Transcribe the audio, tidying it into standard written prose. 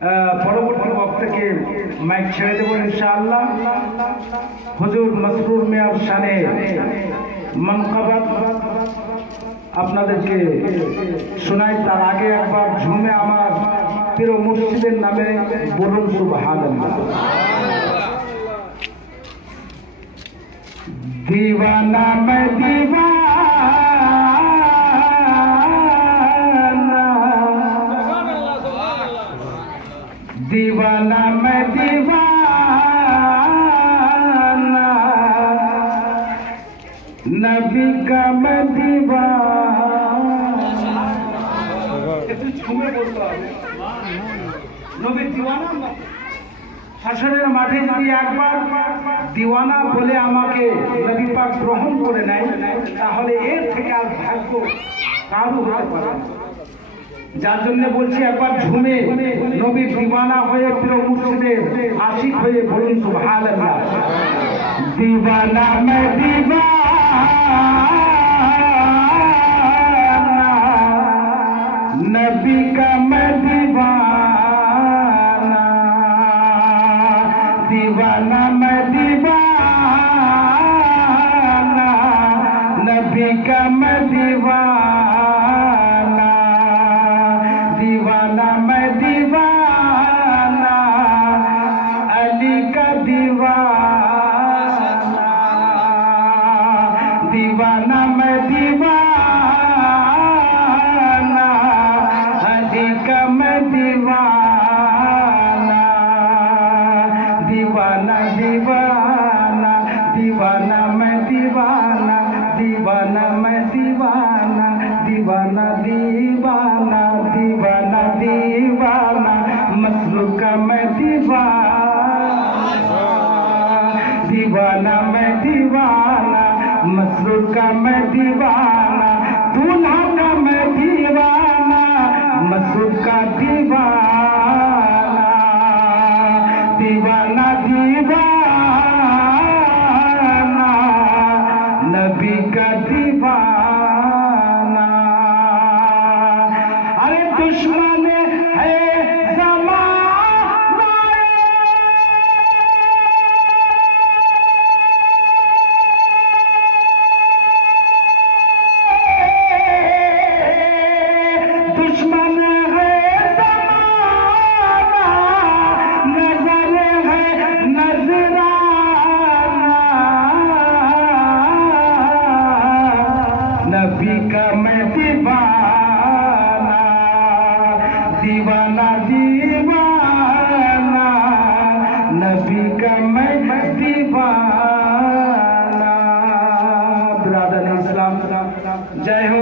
পরবর্তী বক্তাকে মাইক ছেড়ে দেব ইনশাআল্লাহ। হুজুর মসরুর মিয়ার শানে মানকাবাত আপনাদেরকে শোনাই। তার আগে একবার ঝুমে আমার প্রিয় মুর্শিদের নামে বলুন সুবহানাল্লাহ। दीवाना मैं दीवाना मैं दीवाना नबी का मैं दीवाना। नबी दीवाना হাসরের মাঠে যদি একবার দিওয়ানা বলে আমাকে নবী পাক গ্রহণ করে নেয়, তাহলে এর থেকে আর ভাগ্য কারো হতে পারে না। যার জন্য বলছি একবার ঝুমে নবীর দিওয়ানা হয়ে প্রিয় মুর্শিদের আশিক হয়ে বলুন সুবহানাল্লাহ। দিওয়ানা मैं दीवाना नबी का मैं दीवाना। दीवाना मैं दीवाना नबी का मैं दीवाना। दीवाना मैं दीवाना अली का दीवाना। दीवाना मैं दीवाना अली का मैं दीवाना। दीवाना दीवाना दीवाना मैं दीवाना। दीवाना मैं दीवाना दीवाना दीवाना दीवाना दीवाना मसरूर का मैं दीवाना। दीवाना मैं दीवाना मसरूर का मैं दीवाना। दूल्हा का मैं दीवाना मसरूर का दीवाना। दीवाना दीवाना नबी का दीवाना। अरे दुश्मन है ज़माना दुश्मन है ज़माना नजर है नजराना। नबी का मैं दीवाना। दीवाना दीवाना नबी का मैं दीवाना। बिरादर इस्लाम जय हो।